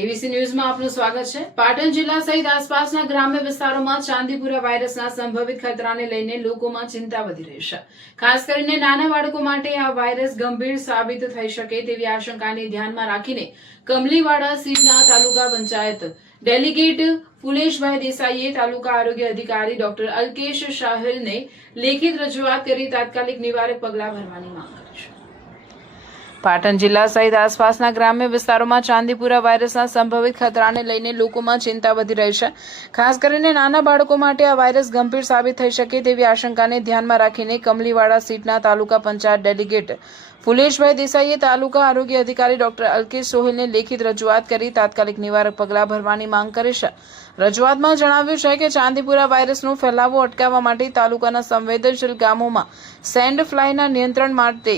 ABC ન્યૂઝમાં આપનું સ્વાગત છે। પાટણ જિલ્લા સહિત આસપાસના ગ્રામ્ય વિસ્તારોમાં ચાંદીપુરા વાયરસના સંભવિત ખતરાને લઈને લોકોમાં ચિંતા વધી રહી છે। ખાસ કરીને નાના બાળકો માટે આ વાયરસ ગંભીર સાબિત થઈ શકે તેવી આશંકાને ધ્યાનમાં રાખીને કમલીવાડા સીટના તાલુકા પંચાયત ડેલીગેટ ફુલેશભાઈ દેસાઈએ તાલુકા આરોગ્ય અધિકારી ડોક્ટર અલ્કેશ શાહિલને લેખિત રજૂઆત કરી તાત્કાલિક નિવારક પગલાં ભરવાની માંગ કરી છે। પાટણ જિલ્લા સહિત આસપાસના ગ્રામ્ય વિસ્તારોમાં ચાંદીપુરા વાયરસના સંભવિત ખતરાને લઈને લોકોમાં ચિંતા વધી રહી છે। ખાસ કરીને નાના બાળકો માટે આ વાયરસ ગંભીર સાબિત થઈ શકે તેવી આશંકાને ધ્યાનમાં રાખીને કમલીવાડા સીટના તાલુકા પંચાયત ડેલીગેટ ફુલેશભાઈ દેસાઈએ તાલુકા આરોગ્ય અધિકારી ડોક્ટર અલ્કેશ સોહેલને લેખિત રજૂઆત કરી તાત્કાલિક નિવારક પગલાં ભરવાની માંગ કરી છે। રજૂઆતમાં જણાવ્યું છે કે ચાંદીપુરા વાયરસનો ફેલાવો અટકાવવા માટે તાલુકાના સંવેદનશીલ ગામોમાં સેન્ડ ફ્લાયના નિયંત્રણ માટે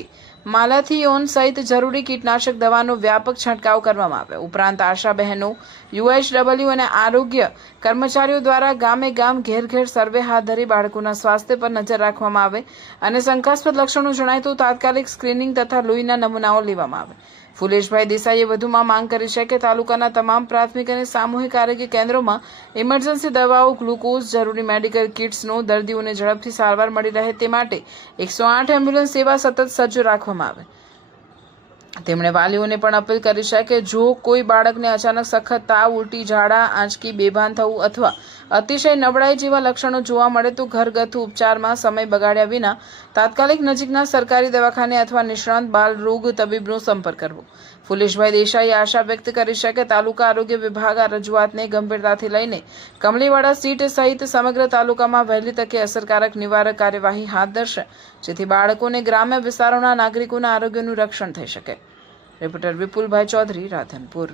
માલાથિયોન સહિત જરૂરી કીટનાશક દવાનો વ્યાપક છંટકાવ કરવામાં આવે। ઉપરાંત આશા બહેનો, યુએચડબલ્યુ અને આરોગ્ય કર્મચારીઓ દ્વારા ગામે ગામ ઘેર ઘેર સર્વે હાથ ધરી બાળકોના સ્વાસ્થ્ય પર નજર રાખવામાં આવે અને શંકાસ્પદ લક્ષણો જણાય તો તાત્કાલિક સ્ક્રીનિંગ તથા લોહીના નમૂનાઓ લેવામાં આવે। ફુલેશભાઈ દેસાઈએ વધુમાં માંગ કરી છે કે તાલુકાના તમામ પ્રાથમિક અને સામૂહિક આરોગ્ય કેન્દ્રોમાં ઇમરજન્સી દવાઓ, ગ્લુકોઝ, જરૂરી મેડિકલ કિટ્સનો દર્દીઓને ઝડપથી સારવાર મળી રહે તે માટે 108 એમ્બ્યુલન્સ સેવા સતત સજ્જ રાખવામાં આવે। તેમણે વાલીઓને પણ અપીલ કરી છે કે જો કોઈ બાળકને અચાનક સખત તાવ, ઉલટી, ઝાડા, આંચકી, બેભાન થવું અથવા અતિશય નબળાઈ જેવા લક્ષણો જોવા મળે તો ઘરગથ્થુ ઉપચારમાં સમય બગાડ્યા વિના તાત્કાલિક નજીકના સરકારી દવાખાને અથવા નિષ્ણાંત બાલ રોગ તબીબનો સંપર્ક કરવો। ફુલેશભાઈ દેસાઈએ આશા વ્યક્ત કરી છે કે તાલુકા આરોગ્ય વિભાગ આ રજૂઆતને ગંભીરતાથી લઈને કમલીવાડા સીટ સહિત સમગ્ર તાલુકામાં વહેલી તકે અસરકારક નિવારક કાર્યવાહી હાથ ધરશે જેથી બાળકોને ગ્રામ્ય વિસ્તારોના નાગરિકોના આરોગ્યનું રક્ષણ થઈ શકે। રિપોર્ટર વિપુલભાઈ ચૌધરી, રાધનપુર।